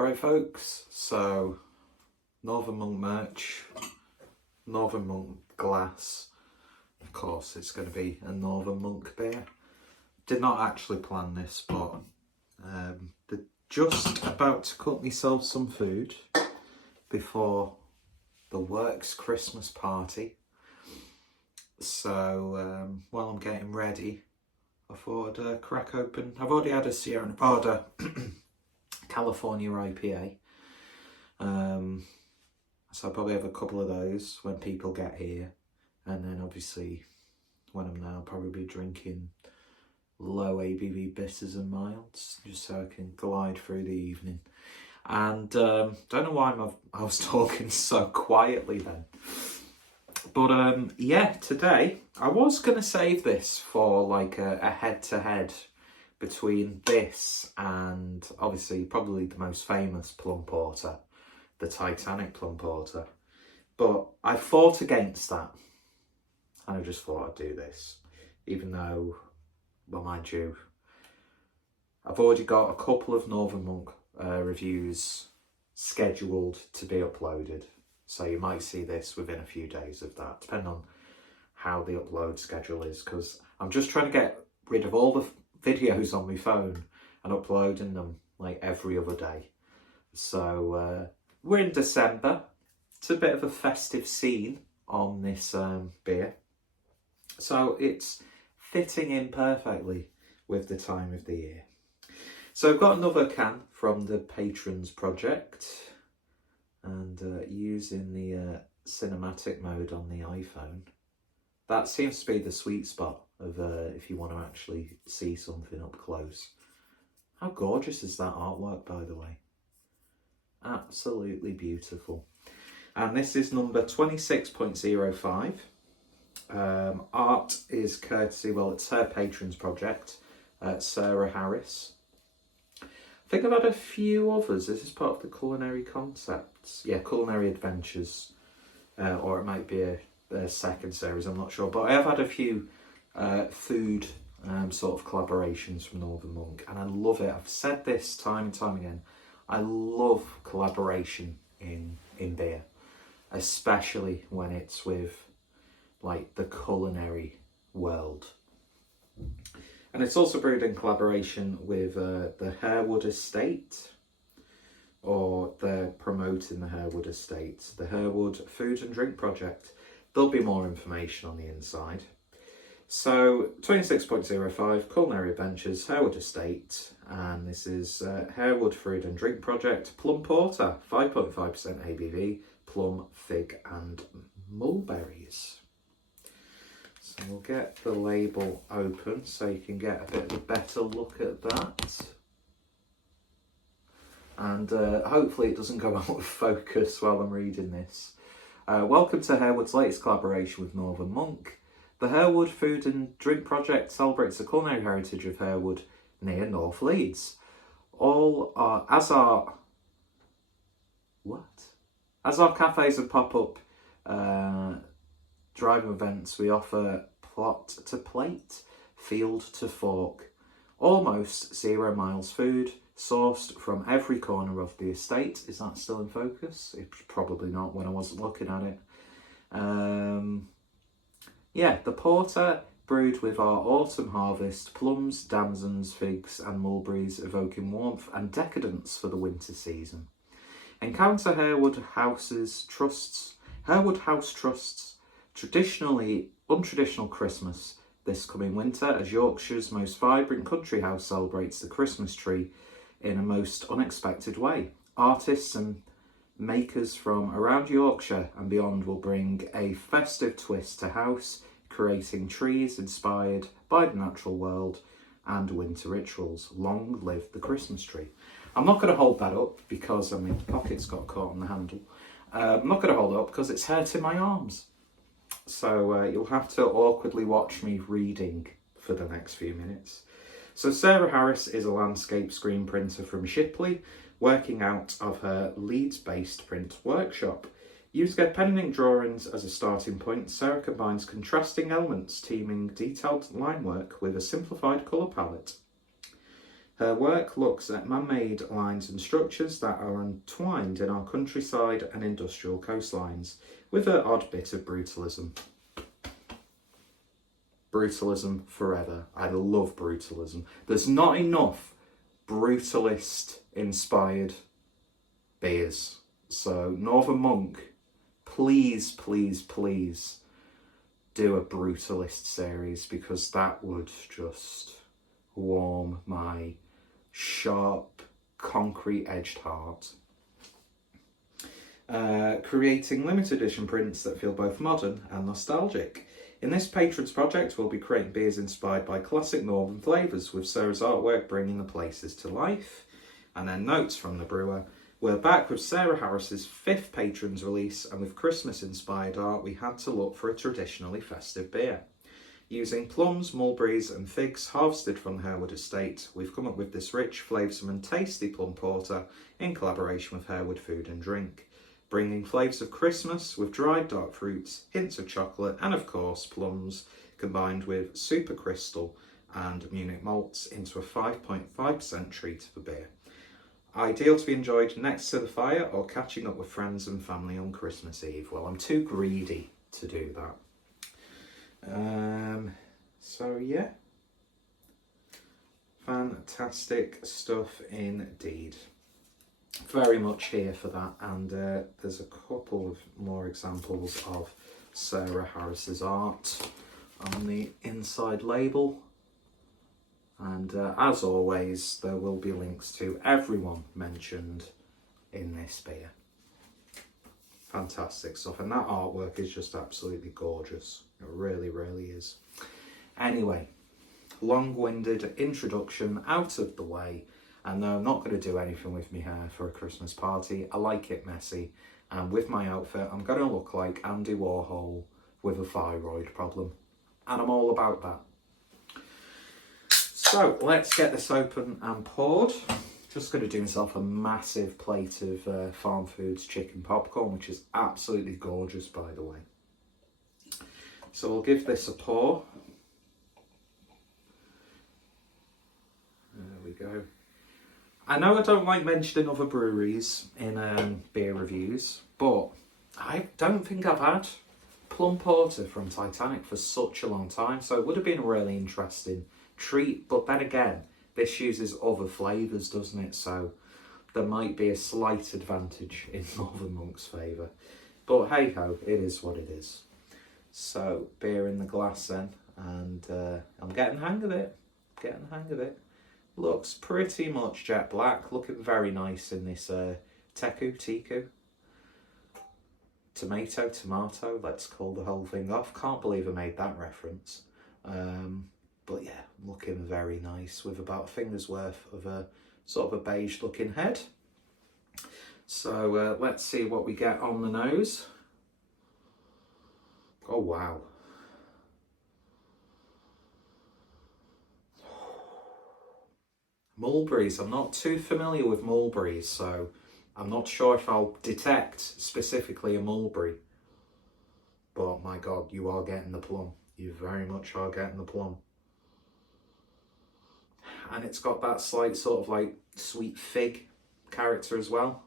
Alright folks, so Northern Monk merch, Northern Monk glass, of course it's going to be a Northern Monk beer. Did not actually plan this, but they're just about to cook myself some food before the works Christmas party. So while I'm getting ready, I thought I'd crack open. I've already had a Sierra Nevada California IPA. So I'll probably have a couple of those when people get here. And then obviously when I'm there, I'll probably be drinking low ABV bitters and milds, just so I can glide through the evening. And don't know why I was talking so quietly then. But yeah, today I was going to save this for like a head-to-head between this and obviously probably the most famous plum porter, the Titanic plum porter. But I fought against that, and I just thought I'd do this, even though, well, mind you, I've already got a couple of Northern Monk reviews scheduled to be uploaded. So you might see this within a few days of that, depending on how the upload schedule is, because I'm just trying to get rid of all the videos on my phone and uploading them like every other day. So we're in December. It's a bit of a festive scene on this beer. So it's fitting in perfectly with the time of the year. So I've got another can from the Patrons Project, and using the cinematic mode on the iPhone. That seems to be the sweet spot of if you want to actually see something up close. How gorgeous is that artwork, by the way? Absolutely beautiful. And this is number 26.05. Art is courtesy, well, it's her Patrons Project, Sarah Harris. I think I've had a few others. This is part of the Culinary Concepts. Yeah, Culinary Adventures. Or it might be a second series, I'm not sure. But I have had a few food sort of collaborations from Northern Monk. And I love it. I've said this time and time again. I love collaboration in beer. Especially when it's with like the culinary world. And it's also brewed in collaboration with the Harewood Estate, or they're promoting the Harewood Estate, the Harewood Food and Drink Project. There'll be more information on the inside. So 26.05, Culinary Adventures, Harewood Estate, and this is Harewood Food and Drink Project, Plum Porter, 5.5% ABV, plum, fig and mulberries. So we'll get the label open so you can get a bit of a better look at that. And hopefully it doesn't go out of focus while I'm reading this. Welcome to Harewood's latest collaboration with Northern Monk. The Harewood Food and Drink Project celebrates the culinary heritage of Harewood near North Leeds. As our cafes and pop-up driving events, we offer plot to plate, field to fork, almost 0 miles food, sourced from every corner of the estate. Is that still in focus? It's probably not when I wasn't looking at it. Yeah, the porter brewed with our autumn harvest, plums, damsons, figs and mulberries, evoking warmth and decadence for the winter season. Encounter Harewood House Trusts, untraditional Christmas this coming winter as Yorkshire's most vibrant country house celebrates the Christmas tree in a most unexpected way. Artists and makers from around Yorkshire and beyond will bring a festive twist to house, creating trees inspired by the natural world and winter rituals. Long live the Christmas tree. I'm not going to hold that up because my pocket's got caught on the handle. I'm not going to hold it up because it's hurting my arms. So you'll have to awkwardly watch me reading for the next few minutes. So Sarah Harris is a landscape screen printer from Shipley, working out of her Leeds-based print workshop. Using her pen and ink drawings as a starting point, Sarah combines contrasting elements, teaming detailed line work with a simplified colour palette. Her work looks at man-made lines and structures that are entwined in our countryside and industrial coastlines, with her odd bit of brutalism. Brutalism forever. I love brutalism. There's not enough brutalist-inspired beers. So, Northern Monk, please, please, please do a brutalist series, because that would just warm my sharp, concrete-edged heart. Creating limited edition prints that feel both modern and nostalgic. In this Patrons project, we'll be creating beers inspired by classic northern flavours, with Sarah's artwork bringing the places to life. And then notes from the brewer. We're back with Sarah Harris's 5th Patrons release, and with Christmas-inspired art, we had to look for a traditionally festive beer. Using plums, mulberries and figs harvested from the Harewood estate, we've come up with this rich, flavoursome and tasty plum porter in collaboration with Harewood Food and Drink, bringing flavours of Christmas with dried dark fruits, hints of chocolate and of course plums, combined with super crystal and Munich malts into a 5.5% treat of a beer. Ideal to be enjoyed next to the fire or catching up with friends and family on Christmas Eve. Well, I'm too greedy to do that. So yeah, fantastic stuff indeed. Very much here for that, and there's a couple of more examples of Sarah Harris's art on the inside label, and as always there will be links to everyone mentioned in this beer. Fantastic stuff, and that artwork is just absolutely gorgeous. It really, really is. Anyway, long-winded introduction out of the way, and no, I'm not going to do anything with my hair for a Christmas party. I like it messy, and with my outfit I'm going to look like Andy Warhol with a thyroid problem, and I'm all about that. So let's get this open and poured. Just going to do myself a massive plate of Farm Foods chicken popcorn, which is absolutely gorgeous, by the way. So we'll give this a pour. There we go. I know I don't like mentioning other breweries in beer reviews, but I don't think I've had plum porter from Titanic for such a long time, so it would have been a really interesting treat. But then again, this uses other flavours, doesn't it? So there might be a slight advantage in Northern Monk's favour. But hey ho, it is what it is. So beer in the glass then, and I'm getting the hang of it. Looks pretty much jet black, looking very nice in this Tiku. Tomato, let's call the whole thing off. Can't believe I made that reference. But yeah, looking very nice with about a finger's worth of a sort of a beige looking head. So let's see what we get on the nose. Oh wow. Mulberries, I'm not too familiar with mulberries, so I'm not sure if I'll detect specifically a mulberry. But my God, you are getting the plum. You very much are getting the plum. And it's got that slight sort of like sweet fig character as well.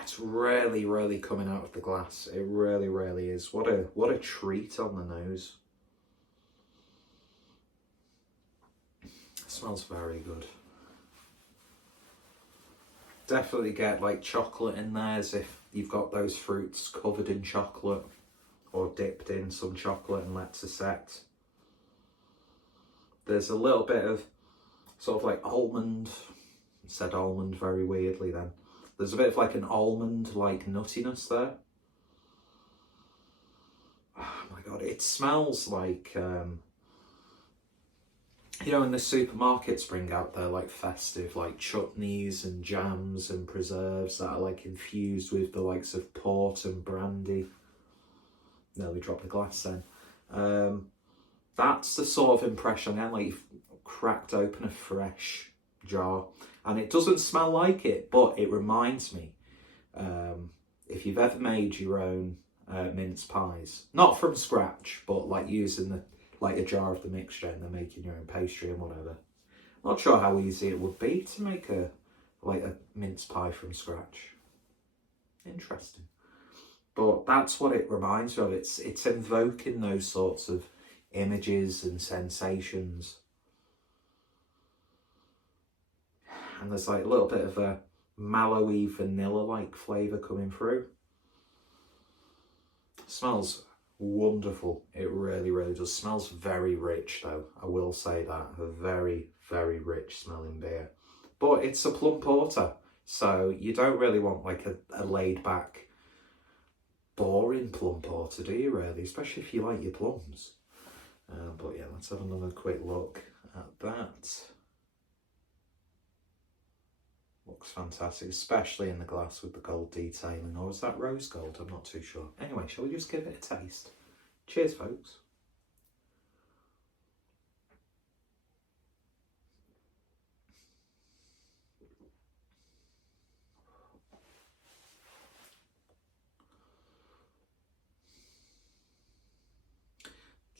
It's really, really coming out of the glass. It really, really is. What a treat on the nose. It smells very good. Definitely get like chocolate in there, as if you've got those fruits covered in chocolate or dipped in some chocolate and let to set. There's a little bit of sort of like almond, said almond very weirdly then. There's a bit of like an almond like nuttiness there. Oh my God, it smells like, you know, in the supermarkets bring out their like festive like chutneys and jams and preserves that are like infused with the likes of port and brandy. Nearly dropped the glass then. That's the sort of impression then, like you've cracked open a fresh jar. And it doesn't smell like it, but it reminds me, if you've ever made your own mince pies, not from scratch, but like using a jar of the mixture and then making your own pastry and whatever. Not sure how easy it would be to make a mince pie from scratch. Interesting. But that's what it reminds me of. It's invoking those sorts of images and sensations. And there's like a little bit of a mallowy vanilla-like flavour coming through. It smells wonderful. It really, really does. Smells very rich though. I will say that. A very, very rich smelling beer. But it's a plum porter. So you don't really want like a laid back, boring plum porter, do you really? Especially if you like your plums. But yeah, let's have another quick look at that. Looks fantastic, especially in the glass with the gold detailing. Or is that rose gold? I'm not too sure. Anyway, shall we just give it a taste? Cheers, folks.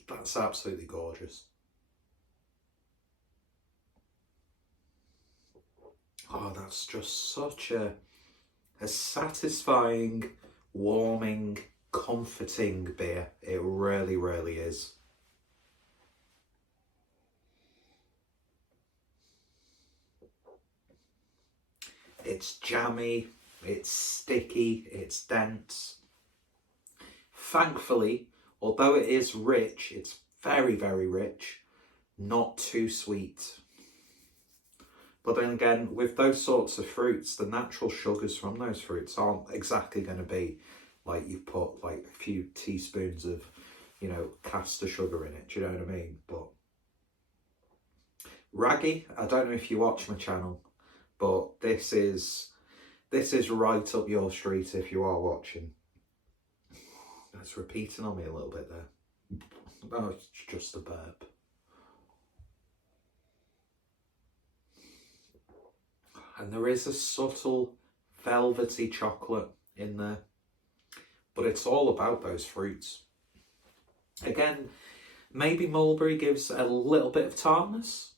That's absolutely gorgeous. Oh, that's just such a satisfying, warming, comforting beer. It really, really is. It's jammy, it's sticky, it's dense. Thankfully, although it is rich, it's very, very rich, not too sweet. But then again, with those sorts of fruits, the natural sugars from those fruits aren't exactly going to be like you've put like a few teaspoons of, you know, caster sugar in it. Do you know what I mean? But Raggy, I don't know if you watch my channel, but this is right up your street if you are watching. It's repeating on me a little bit there. Oh, it's just a burp. And there is a subtle velvety chocolate in there, but it's all about those fruits. Again, maybe mulberry gives a little bit of tartness,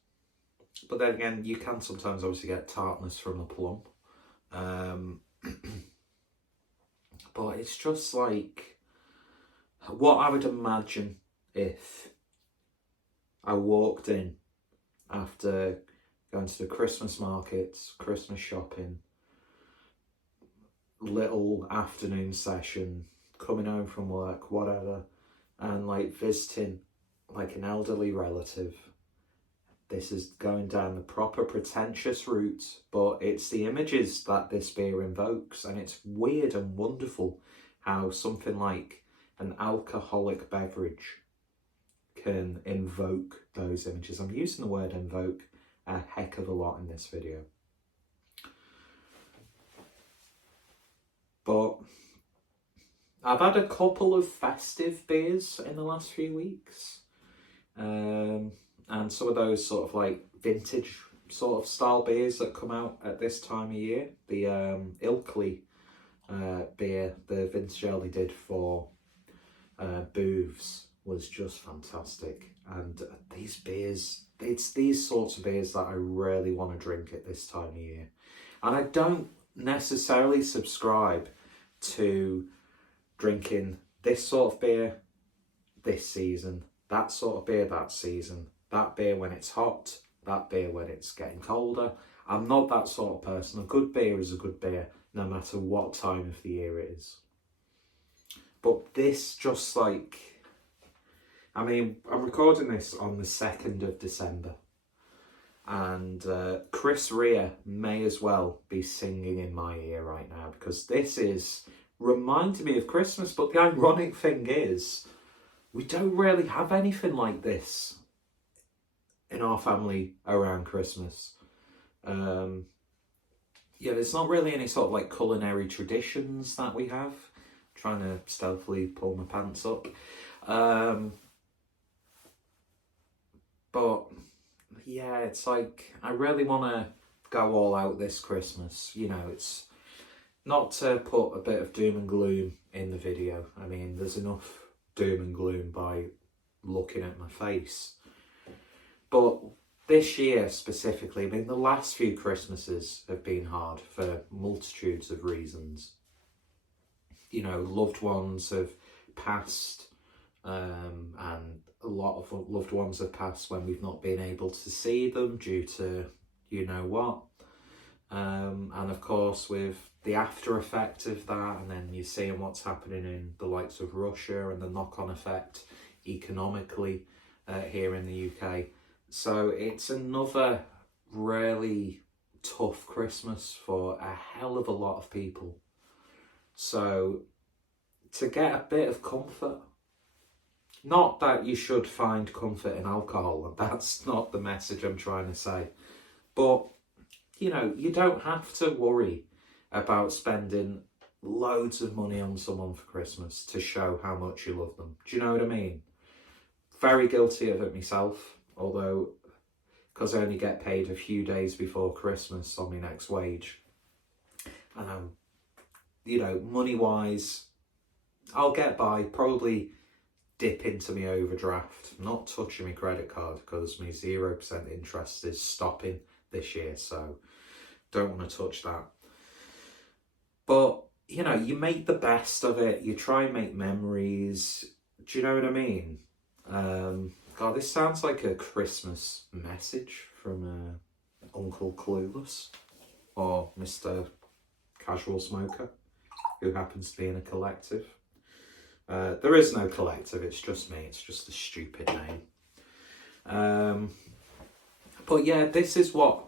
but then again, you can sometimes obviously get tartness from a plum. But it's just like what I would imagine if I walked in after going to the Christmas markets, Christmas shopping, little afternoon session, coming home from work, whatever, and like visiting like an elderly relative. This is going down the proper pretentious route, but it's the images that this beer invokes, and it's weird and wonderful how something like an alcoholic beverage can invoke those images. I'm using the word invoke a heck of a lot in this video. But I've had a couple of festive beers in the last few weeks. And some of those sort of like vintage sort of style beers that come out at this time of year. The Ilkley beer, the vintage ale they did for Booths was just fantastic. And these beers, it's these sorts of beers that I really want to drink at this time of year. And I don't necessarily subscribe to drinking this sort of beer this season, that sort of beer that season, that beer when it's hot, that beer when it's getting colder. I'm not that sort of person. A good beer is a good beer, no matter what time of the year it is. But this just like, I mean, I'm recording this on the 2nd of December. And Chris Rea may as well be singing in my ear right now, because this reminds me of Christmas. But the ironic thing is, we don't really have anything like this in our family around Christmas. Yeah, there's not really any sort of like culinary traditions that we have. I'm trying to stealthily pull my pants up. But yeah, it's like I really want to go all out this Christmas. You know, it's not to put a bit of doom and gloom in the video. I mean, there's enough doom and gloom by looking at my face. But this year specifically, I mean, the last few Christmases have been hard for multitudes of reasons. You know, loved ones have passed, and a lot of loved ones have passed when we've not been able to see them due to you know what. And of course, with the after effect of that, and then you're seeing what's happening in the likes of Russia and the knock-on effect economically here in the UK. So it's another really tough Christmas for a hell of a lot of people. So to get a bit of comfort, not that you should find comfort in alcohol, that's not the message I'm trying to say, but you know, you don't have to worry about spending loads of money on someone for Christmas to show how much you love them. Do you know what I mean? Very guilty of it myself, although because I only get paid a few days before Christmas on my next wage. And you know, money-wise, I'll get by, probably dip into my overdraft, not touching my credit card because my 0% interest is stopping this year, so don't want to touch that. But you know, you make the best of it, you try and make memories. Do you know what I mean? God, this sounds like a Christmas message from Uncle Clueless or Mr. Casual Smoker, who happens to be in a collective. There is no collective, it's just me, it's just a stupid name. But yeah, this is what,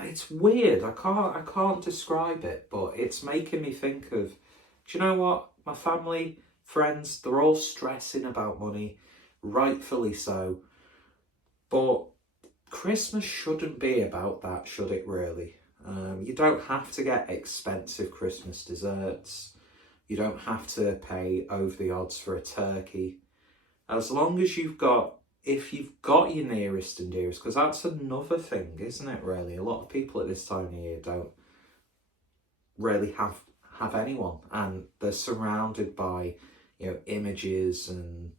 it's weird, I can't describe it, but it's making me think of, do you know what, my family, friends, they're all stressing about money, rightfully so, but Christmas shouldn't be about that, should it really? You don't have to get expensive Christmas desserts, you don't have to pay over the odds for a turkey, as long as if you've got your nearest and dearest, because that's another thing, isn't it, really? A lot of people at this time of year don't really have anyone, and they're surrounded by, you know, images and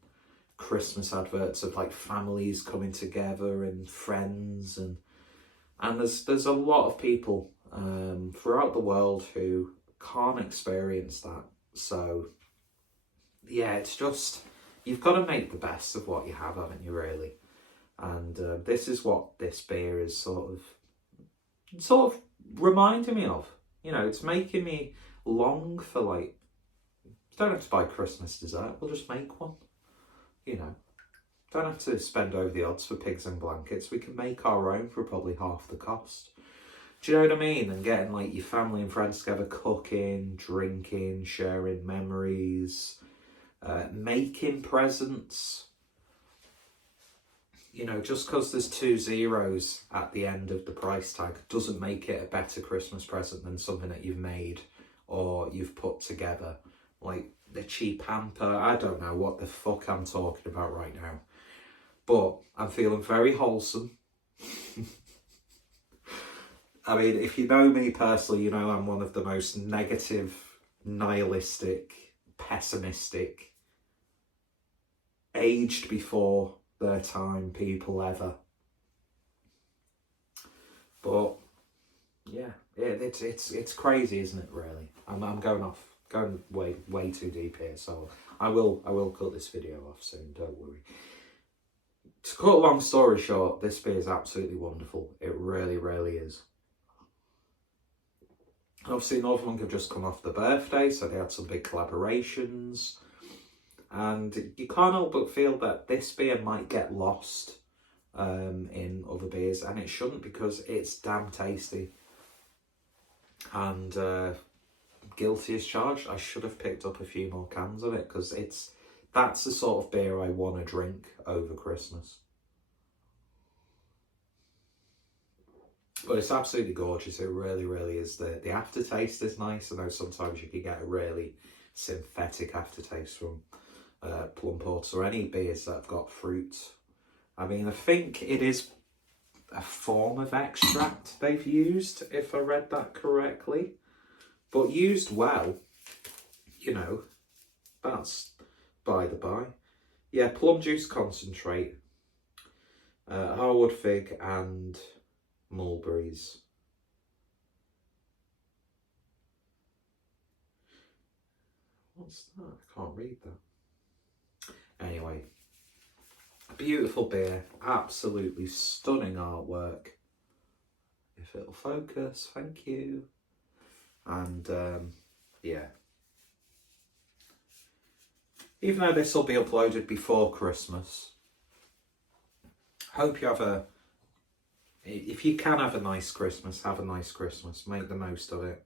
Christmas adverts of like families coming together and friends, and there's a lot of people throughout the world who can't experience that. So yeah, it's just, you've got to make the best of what you have, haven't you, really? And this is what this beer is sort of reminding me of. You know, it's making me long for, like, don't have to buy Christmas dessert, we'll just make one. You know, don't have to spend over the odds for pigs and blankets, we can make our own for probably half the cost. Do you know what I mean? And getting like your family and friends together, cooking, drinking, sharing memories, making presents. You know, just because there's 2 zeros at the end of the price tag doesn't make it a better Christmas present than something that you've made or you've put together. Like the cheap hamper, I don't know what the fuck I'm talking about right now. But I'm feeling very wholesome. I mean, if you know me personally, you know I'm one of the most negative, nihilistic, pessimistic, aged before their time people ever. But yeah, it's crazy, isn't it? Really, I'm going way too deep here, so I will cut this video off soon. Don't worry. To cut a long story short, this beer is absolutely wonderful. It really, really is. Obviously, Northern Monk have just come off the birthday, so they had some big collaborations. And you can't help but feel that this beer might get lost in other beers, and it shouldn't, because it's damn tasty. And guilty as charged, I should have picked up a few more cans of it, because that's the sort of beer I want to drink over Christmas. But it's absolutely gorgeous, it really, really is. The aftertaste is nice. I know sometimes you can get a really synthetic aftertaste from plum porters or any beers that have got fruit. I mean, I think it is a form of extract they've used, if I read that correctly. But used well, you know, that's by the by. Yeah, plum juice concentrate. Harwood Fig and Mulberries. What's that? I can't read that. Anyway, beautiful beer, absolutely stunning artwork. If it'll focus, thank you. And yeah. Even though this will be uploaded before Christmas, hope you have if you can have a nice Christmas, have a nice Christmas. Make the most of it.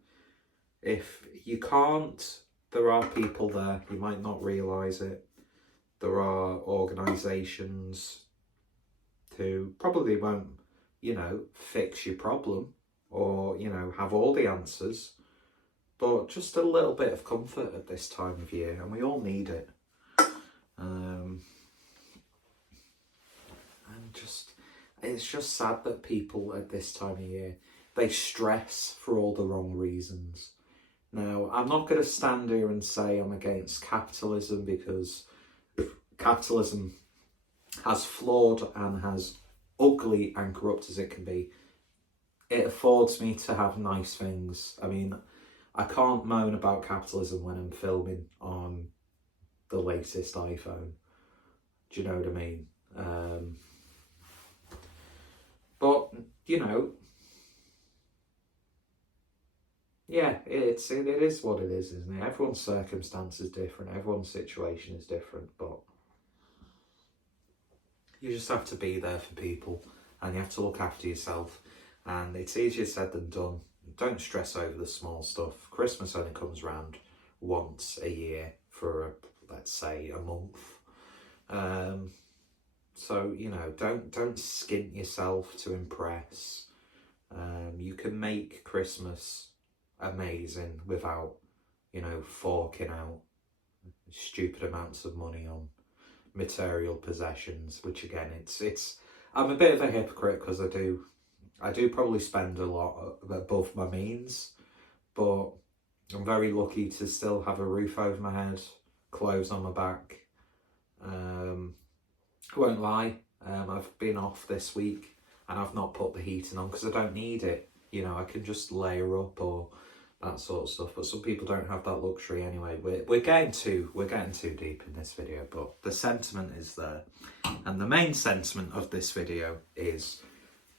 If you can't, there are people there. You might not realise it. There are organisations who probably won't, fix your problem or, have all the answers. But just a little bit of comfort at this time of year, and we all need it. And it's just sad that people at this time of year, they stress for all the wrong reasons. Now, I'm not going to stand here and say I'm against capitalism, because capitalism, as flawed and as ugly and corrupt as it can be, it affords me to have nice things. I mean, I can't moan about capitalism when I'm filming on the latest iPhone. Do you know what I mean? But, yeah, it is what it is, isn't it? Everyone's circumstance is different. Everyone's situation is different. But you just have to be there for people, and you have to look after yourself. And it's easier said than done. Don't stress over the small stuff. Christmas only comes round once a year for, let's say, a month. So, don't skint yourself to impress. You can make Christmas amazing without, forking out stupid amounts of money on material possessions, which again, I'm a bit of a hypocrite, because I do probably spend a lot above my means, but I'm very lucky to still have a roof over my head, clothes on my back. I won't lie, I've been off this week and I've not put the heating on because I don't need it. I can just layer up or that sort of stuff, but some people don't have that luxury anyway. We're getting too deep in this video, but the sentiment is there. And the main sentiment of this video is,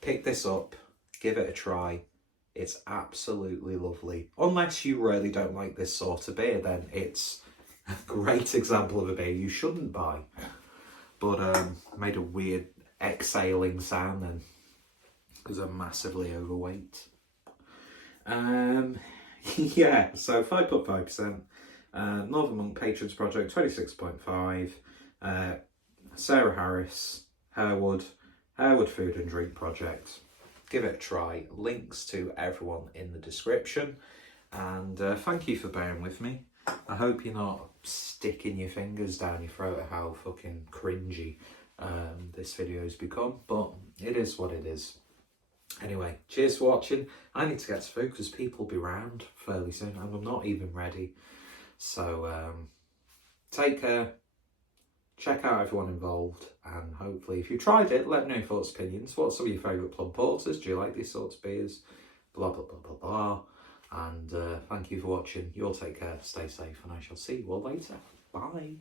pick this up, give it a try. It's absolutely lovely. Unless you really don't like this sort of beer, then it's a great example of a beer you shouldn't buy. But I made a weird exhaling sound then, because I'm massively overweight. Yeah, so 5.5%. Northern Monk Patrons Project 26.5. Sarah Harris, Harewood Food and Drink Project. Give it a try. Links to everyone in the description. And thank you for bearing with me. I hope you're not sticking your fingers down your throat at how fucking cringy this video's become, but it is what it is. Anyway, cheers for watching. I need to get to food because people will be round fairly soon and I'm not even ready. So take care, check out everyone involved, and hopefully if you tried it, let me know your thoughts, opinions. What's some of your favourite plum porters? Do you like these sorts of beers? Blah, blah, blah, blah, blah. And thank you for watching. You all take care, stay safe, and I shall see you all later. Bye.